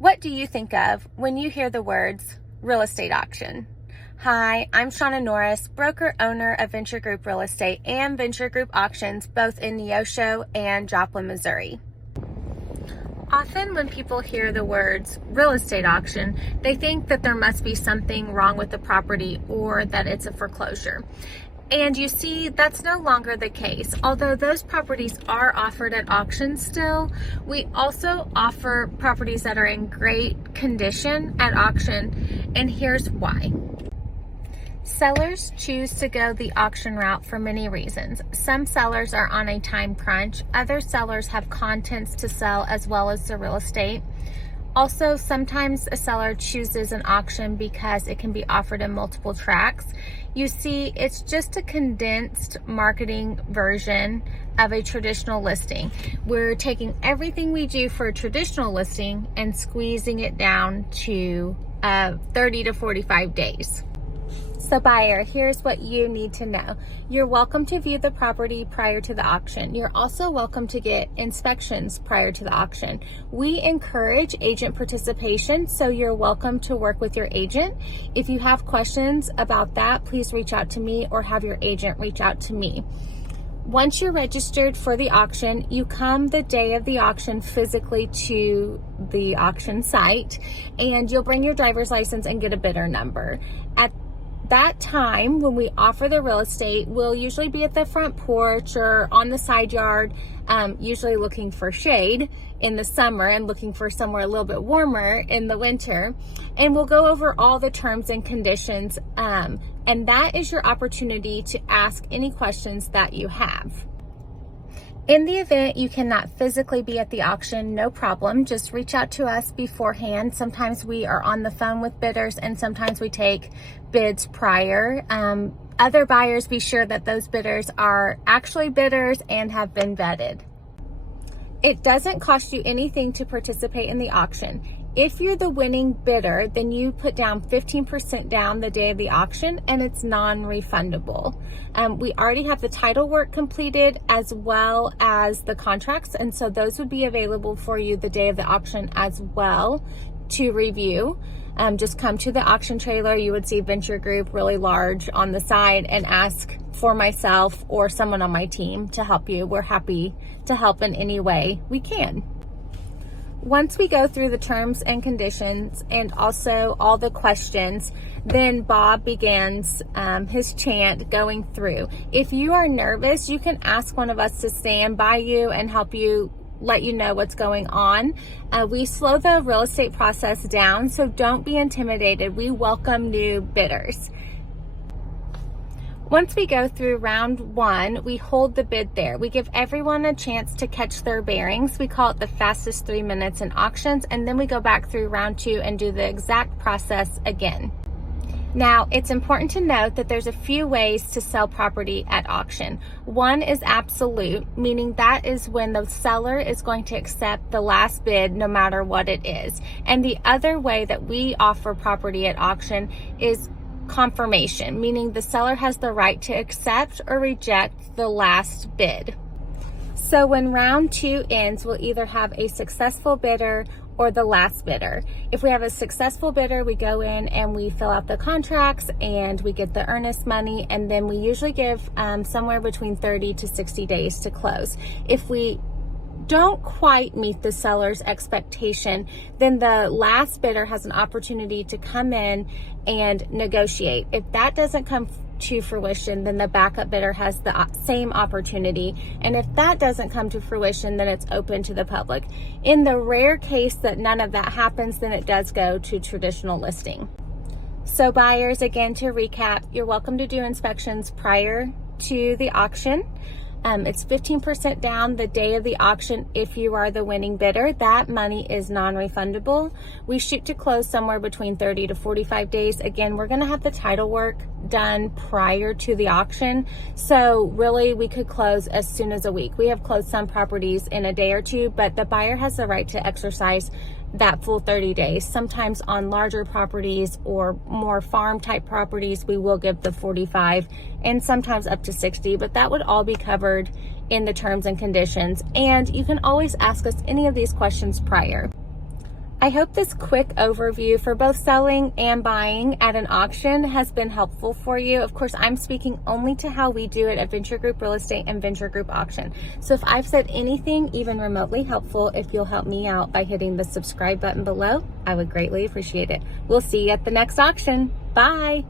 What do you think of when you hear the words real estate auction? Hi, I'm Shauna Norris, broker owner of Venture Group Real Estate and Venture Group Auctions, both in Neosho and Joplin, Missouri. Often when people hear the words real estate auction, they think that there must be something wrong with the property or that it's a foreclosure. And you see, that's no longer the case. Although those properties are offered at auction still, we also offer properties that are in great condition at auction, and here's why. Sellers choose to go the auction route for many reasons. Some sellers are on a time crunch. Other sellers have contents to sell as well as the real estate. Also, sometimes a seller chooses an auction because it can be offered in multiple tracks. You see, it's just a condensed marketing version of a traditional listing. We're taking everything we do for a traditional listing and squeezing it down to 30 to 45 days. So buyer, here's what you need to know. You're welcome to view the property prior to the auction. You're also welcome to get inspections prior to the auction. We encourage agent participation, so you're welcome to work with your agent. If you have questions about that, please reach out to me or have your agent reach out to me. Once you're registered for the auction, you come the day of the auction physically to the auction site, and you'll bring your driver's license and get a bidder number. At that time, when we offer the real estate, we'll usually be at the front porch or on the side yard, usually looking for shade in the summer and looking for somewhere a little bit warmer in the winter. And we'll go over all the terms and conditions. And that is your opportunity to ask any questions that you have. In the event you cannot physically be at the auction, no problem. Just reach out to us beforehand. Sometimes we are on the phone with bidders and sometimes we take bids prior. Other buyers, be sure that those bidders are actually bidders and have been vetted. It doesn't cost you anything to participate in the auction. If you're the winning bidder, then you put down 15% down the day of the auction and it's non-refundable. We already have the title work completed as well as the contracts, and so those would be available for you the day of the auction as well to review. Just come to the auction trailer. You would see Venture Group really large on the side and ask for myself or someone on my team to help you. We're happy to help in any way we can. Once we go through the terms and conditions and also all the questions, then Bob begins his chant going through. If you are nervous, you can ask one of us to stand by you and help you, let you know what's going on. We slow the real estate process down, so don't be intimidated. We welcome new bidders. Once we go through round one, we hold the bid there. We give everyone a chance to catch their bearings. We call it the fastest 3 minutes in auctions, and then we go back through round two and do the exact process again. Now, it's important to note that there's a few ways to sell property at auction. One is absolute, meaning that is when the seller is going to accept the last bid no matter what it is. And the other way that we offer property at auction is confirmation, meaning the seller has the right to accept or reject the last bid. So when round two ends, we'll either have a successful bidder or the last bidder. If we have a successful bidder, we go in and we fill out the contracts and we get the earnest money, and then we usually give somewhere between 30 to 60 days to close. If we don't quite meet the seller's expectation, then the last bidder has an opportunity to come in and negotiate. If that doesn't come to fruition, then the backup bidder has the same opportunity. And if that doesn't come to fruition, then it's open to the public. In the rare case that none of that happens, then it does go to traditional listing. So buyers, again, to recap, you're welcome to do inspections prior to the auction. It's 15% down the day of the auction if you are the winning bidder. That money is non-refundable. We shoot to close somewhere between 30 to 45 days. Again, we're going to have the title work done prior to the auction. So really, we could close as soon as a week. We have closed some properties in a day or two, but the buyer has the right to exercise that full 30 days. Sometimes on larger properties or more farm type properties, we will give the 45 and sometimes up to 60, but that would all be covered in the terms and conditions. And you can always ask us any of these questions prior. I hope this quick overview for both selling and buying at an auction has been helpful for you. Of course, I'm speaking only to how we do it at Venture Group Real Estate and Venture Group Auction. So if I've said anything even remotely helpful, if you'll help me out by hitting the subscribe button below, I would greatly appreciate it. We'll see you at the next auction. Bye.